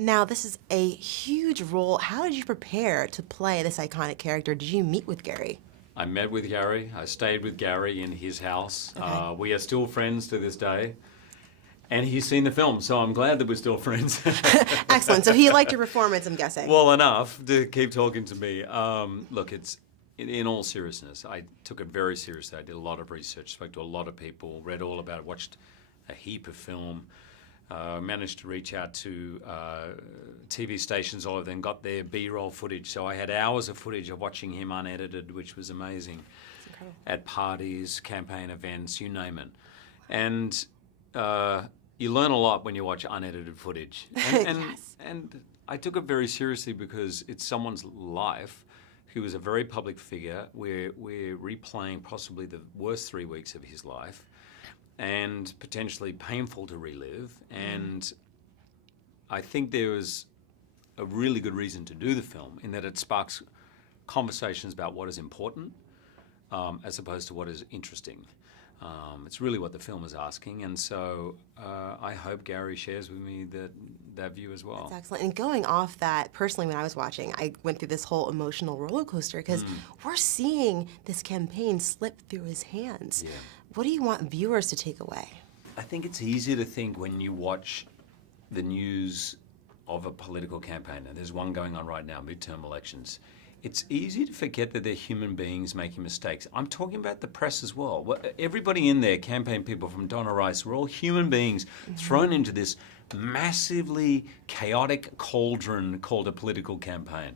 Now, this is a huge role. How did you prepare to play this iconic character? Did you meet with Gary? I met with Gary. I stayed with Gary in his house. Okay. We are still friends to this day. And he's seen the film, so I'm glad that we're still friends. Excellent. So he liked your performance, I'm guessing. Well, enough to keep talking to me. Look, it's in all seriousness, I took it very seriously. I did a lot of research, spoke to a lot of people, read all about it, watched a heap of film, managed to reach out to TV stations all of them, got their B-roll footage. So I had hours of footage of watching him unedited, which was amazing. That's incredible. At parties, campaign events, you name it. And you learn a lot when you watch unedited footage. And, Yes. and I took it very seriously because it's someone's life. He was a very public figure. We're replaying possibly the worst 3 weeks of his life and potentially painful to relive. And I think there was a really good reason to do the film in that it sparks conversations about what is important as opposed to what is interesting. It's really what the film is asking, and so I hope Gary shares with me that view as well. That's excellent. And going off that, personally, when I was watching, I went through this whole emotional roller coaster because we're seeing this campaign slip through his hands. Yeah. What do you want viewers to take away? I think it's easy to think when you watch the news of a political campaign, and there's one going on right now, midterm elections, it's easy to forget that they're human beings making mistakes. I'm talking about the press as well. Everybody in there, campaign people from Donna Rice, we're all human beings thrown into this massively chaotic cauldron called a political campaign.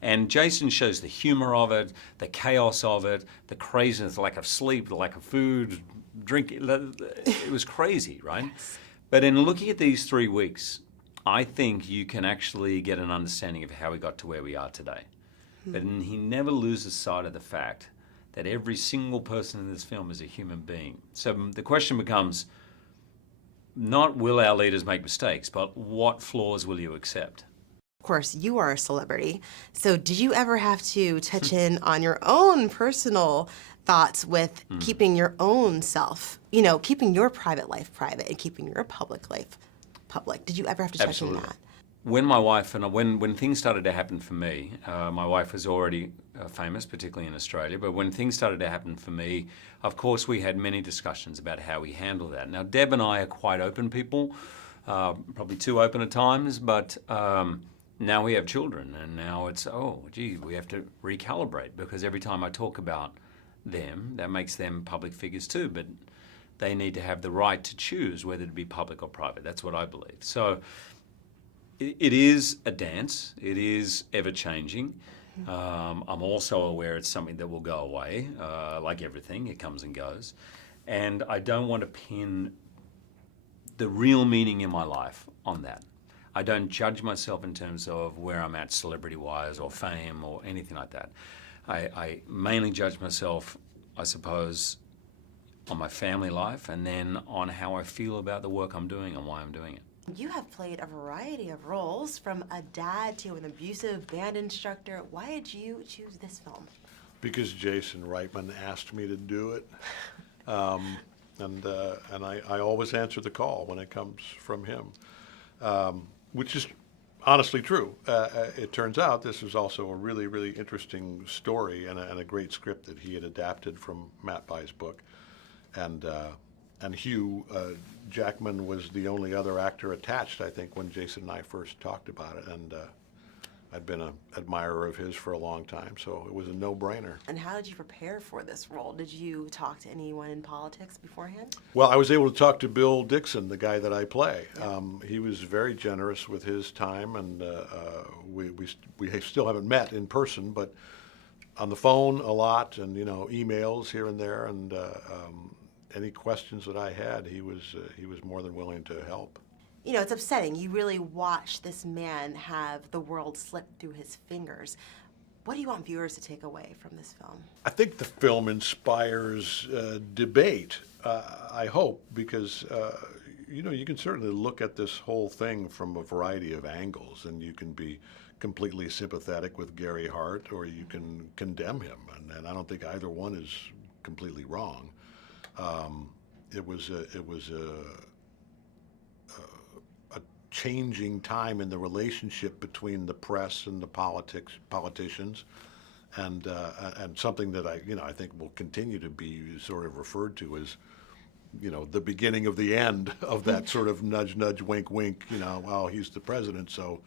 And Jason shows the humor of it, the chaos of it, the craziness, the lack of sleep, the lack of food, drink. It was crazy, right? Yes. But in looking at these 3 weeks, I think you can actually get an understanding of how we got to where we are today. But he never loses sight of the fact that every single person in this film is a human being. So the question becomes, not will our leaders make mistakes, but what flaws will you accept? Of course, you are a celebrity. So did you ever have to touch in on your own personal thoughts with keeping your own self, keeping your private life private and keeping your public life public? Did you ever have to touch in Absolutely. that? When my wife and when things started to happen for me, my wife was already famous, particularly in Australia, but when things started to happen for me, of course we had many discussions about how we handle that. Now, Deb and I are quite open people, probably too open at times, but now we have children, and now it's, we have to recalibrate, because every time I talk about them, that makes them public figures too, but they need to have the right to choose whether to be public or private. That's what I believe. So it is a dance. It is ever-changing. I'm also aware it's something that will go away. Like everything, it comes and goes. And I don't want to pin the real meaning in my life on that. I don't judge myself in terms of where I'm at celebrity-wise or fame or anything like that. I mainly judge myself, I suppose, on my family life and then on how I feel about the work I'm doing and why I'm doing it. You have played a variety of roles, from a dad to an abusive band instructor. Why did you choose this film? Because Jason Reitman asked me to do it. And I always answer the call when it comes from him, which is honestly true. It turns out this is also a really, really interesting story and a great script that he had adapted from Matt Bai's book. And Hugh Jackman was the only other actor attached, I think, when Jason and I first talked about it. And I'd been an admirer of his for a long time, so it was a no-brainer. And how did you prepare for this role? Did you talk to anyone in politics beforehand? Well, I was able to talk to Bill Dixon, the guy that I play. He was very generous with his time, and we still haven't met in person, but on the phone a lot, and emails here and there, and any questions that I had, he was more than willing to help. It's upsetting. You really watch this man have the world slip through his fingers. What do you want viewers to take away from this film? I think the film inspires debate, I hope, because you can certainly look at this whole thing from a variety of angles, and you can be completely sympathetic with Gary Hart, or you can condemn him, and I don't think either one is completely wrong. It was a changing time in the relationship between the press and the politicians, and something that I think will continue to be sort of referred to as, the beginning of the end of that sort of nudge, nudge, wink, wink. Well, he's the president, so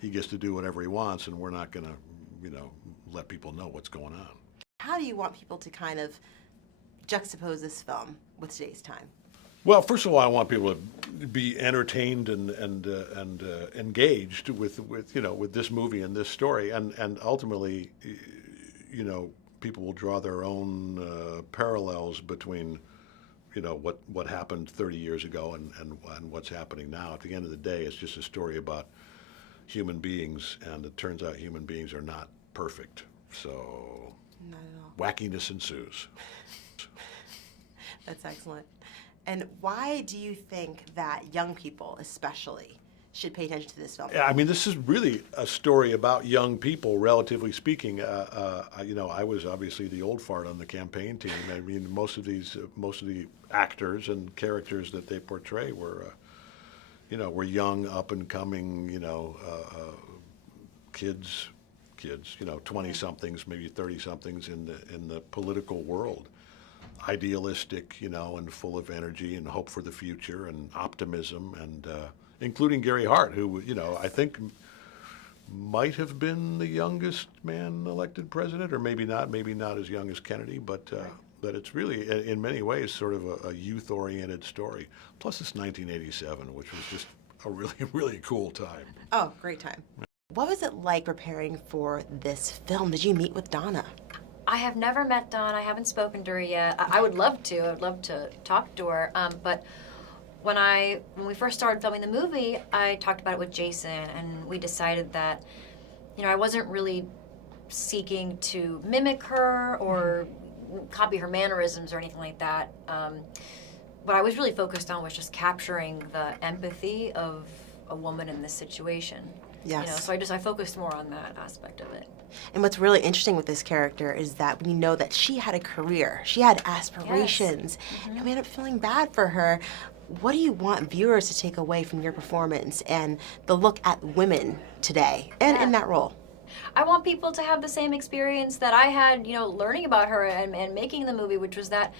he gets to do whatever he wants, and we're not going to, let people know what's going on. How do you want people to kind of juxtapose this film with today's time? Well, first of all, I want people to be entertained and engaged with this movie and this story, and ultimately, people will draw their own parallels between, what happened 30 years ago and what's happening now. At the end of the day, it's just a story about human beings, and it turns out human beings are not perfect. So, not at all. Wackiness ensues. That's excellent. And why do you think that young people, especially, should pay attention to this film? Yeah, I mean, this is really a story about young people, relatively speaking. I was obviously the old fart on the campaign team. I mean, most of the actors and characters that they portray were young, up and coming, kids, 20-somethings, maybe 30-somethings in the political world. Idealistic, and full of energy and hope for the future and optimism, and including Gary Hart, who, I think might have been the youngest man elected president, or maybe not as young as Kennedy, but it's really, in many ways, sort of a youth-oriented story. Plus, it's 1987, which was just a really, really cool time. Oh, great time. What was it like preparing for this film? Did you meet with Donna? I have never met Dawn. I haven't spoken to her yet. I would love to. I would love to talk to her. But when we first started filming the movie, I talked about it with Jason, and we decided that, I wasn't really seeking to mimic her or copy her mannerisms or anything like that. What I was really focused on was just capturing the empathy of a woman in this situation. Yes. So I focused more on that aspect of it. And what's really interesting with this character is that we know that she had a career, she had aspirations, and we end up feeling bad for her. What do you want viewers to take away from your performance and the look at women today and in that role? I want people to have the same experience that I had, learning about her and making the movie, which was that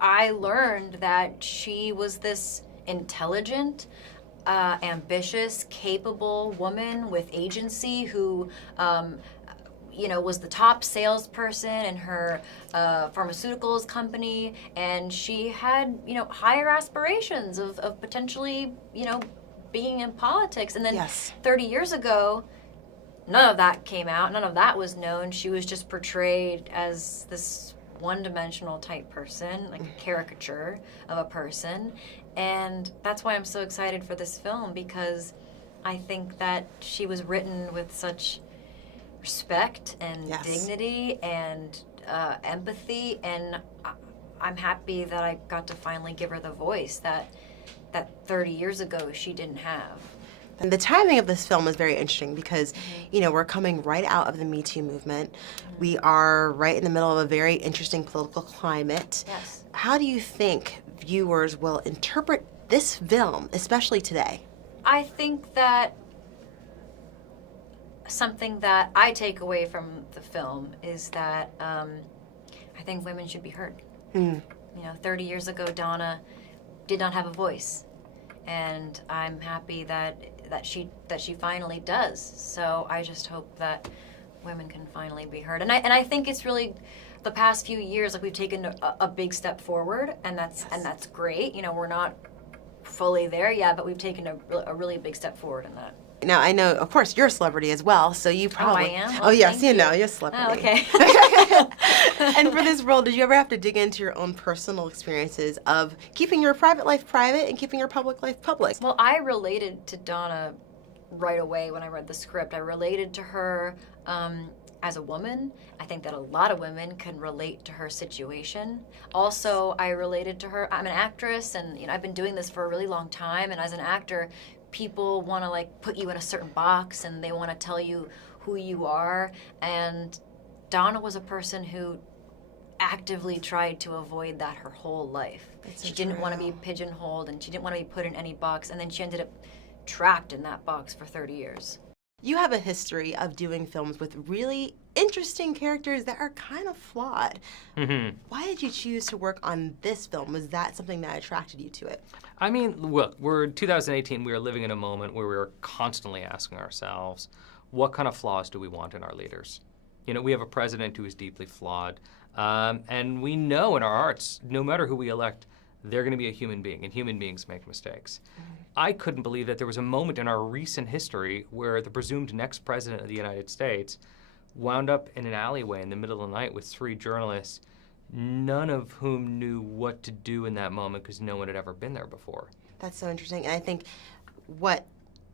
I learned that she was this intelligent, ambitious, capable woman with agency who, was the top salesperson in her pharmaceuticals company, and she had, higher aspirations of potentially, being in politics. And then 30 years ago, none of that came out, none of that was known. She was just portrayed as this one-dimensional type person, like a caricature of a person. And that's why I'm so excited for this film, because I think that she was written with such respect and dignity and empathy, and I'm happy that I got to finally give her the voice that 30 years ago she didn't have. And the timing of this film is very interesting because, we're coming right out of the Me Too movement. We are right in the middle of a very interesting political climate. Yes. How do you think viewers will interpret this film, especially today? I think that something that I take away from the film is that I think women should be heard. 30 years ago, Donna did not have a voice, and I'm happy that she finally does. So I just hope that women can finally be heard, and I think it's really the past few years, like, we've taken a big step forward, and that's great. We're not fully there yet, but we've taken a really big step forward in that. Now, I know, of course, you're a celebrity as well, so you probably... Oh, I am? Oh, yes, you're a celebrity. Oh, okay. And for this role, did you ever have to dig into your own personal experiences of keeping your private life private and keeping your public life public? Well, I related to Donna right away when I read the script. I related to her as a woman. I think that a lot of women can relate to her situation. Also, I related to her. I'm an actress, and I've been doing this for a really long time, and as an actor, people want to put you in a certain box, and they want to tell you who you are. And Donna was a person who actively tried to avoid that her whole life. That's so She didn't want to be true. pigeonholed, and she didn't want to be put in any box, and then she ended up trapped in that box for 30 years. You have a history of doing films with really interesting characters that are kind of flawed. Why did you choose to work on this film? Was that something that attracted you to it? I mean, look, we're in 2018. We are living in a moment where we are constantly asking ourselves, what kind of flaws do we want in our leaders? You know, we have a president who is deeply flawed. And we know in our hearts, no matter who we elect, they're going to be a human being, and human beings make mistakes. I couldn't believe that there was a moment in our recent history where the presumed next president of the United States wound up in an alleyway in the middle of the night with 3 journalists, none of whom knew what to do in that moment because no one had ever been there before. That's so interesting. And I think what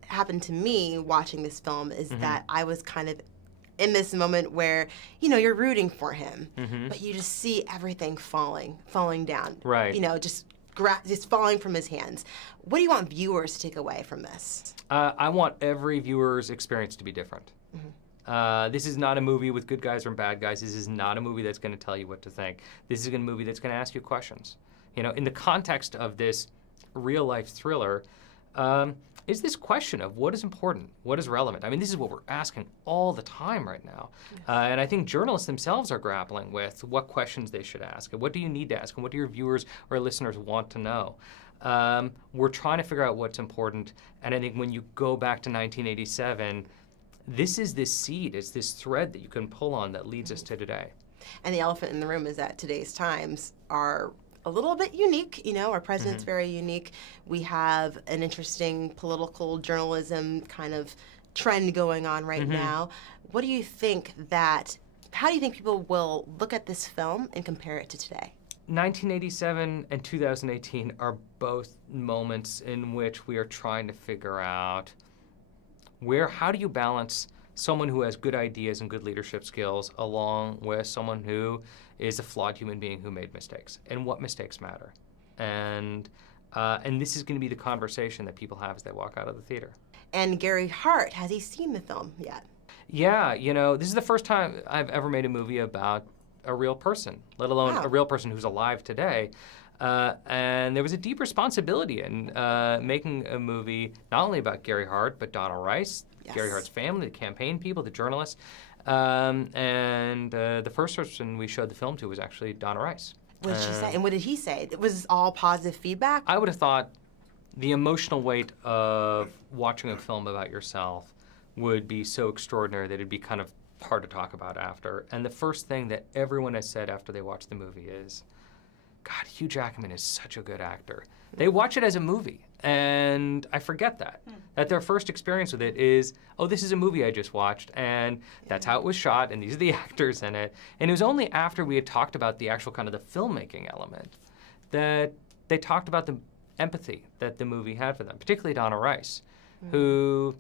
happened to me watching this film is that I was kind of in this moment where, you know, you're rooting for him, but you just see everything falling down. Right. You know, just falling from his hands. What do you want viewers to take away from this? I want every viewer's experience to be different. This is not a movie with good guys or bad guys. This is not a movie that's going to tell you what to think. This is a movie that's going to ask you questions. You know, in the context of this real-life thriller, is this question of what is important, what is relevant. I mean, this is what we're asking all the time right now. And I think journalists themselves are grappling with what questions they should ask, and what do you need to ask, and what do your viewers or listeners want to know. We're trying to figure out what's important, and I think when you go back to 1987, this is this seed, it's this thread that you can pull on that leads us to today. And the elephant in the room is that today's times are a little bit unique. You know, our president's very unique. We have an interesting political journalism kind of trend going on right now. What do you think how do you think people will look at this film and compare it to today? 1987 and 2018 are both moments in which we are trying to figure out how do you balance someone who has good ideas and good leadership skills along with someone who is a flawed human being who made mistakes, and what mistakes matter. And this is going to be the conversation that people have as they walk out of the theater. And Gary Hart, has he seen the film yet? Yeah, you know, this is the first time I've ever made a movie about a real person, let alone a real person who's alive today. And there was a deep responsibility in making a movie not only about Gary Hart, but Donna Rice, Gary Hart's family, the campaign people, the journalists. And the first person we showed the film to was actually Donna Rice. What did she say? And what did he say? Was this all positive feedback? I would have thought the emotional weight of watching a film about yourself would be so extraordinary that it'd be kind of hard to talk about after. And the first thing that everyone has said after they watch the movie is, God, Hugh Jackman is such a good actor. They watch it as a movie, and I forget that their first experience with it is, oh, this is a movie I just watched, and that's how it was shot, and these are the actors in it. And it was only after we had talked about the actual kind of the filmmaking element that they talked about the empathy that the movie had for them, particularly Donna Rice, who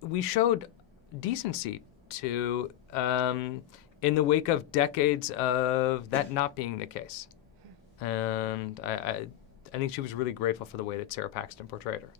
we showed decency to in the wake of decades of that not being the case. And I think she was really grateful for the way that Sara Paxton portrayed her.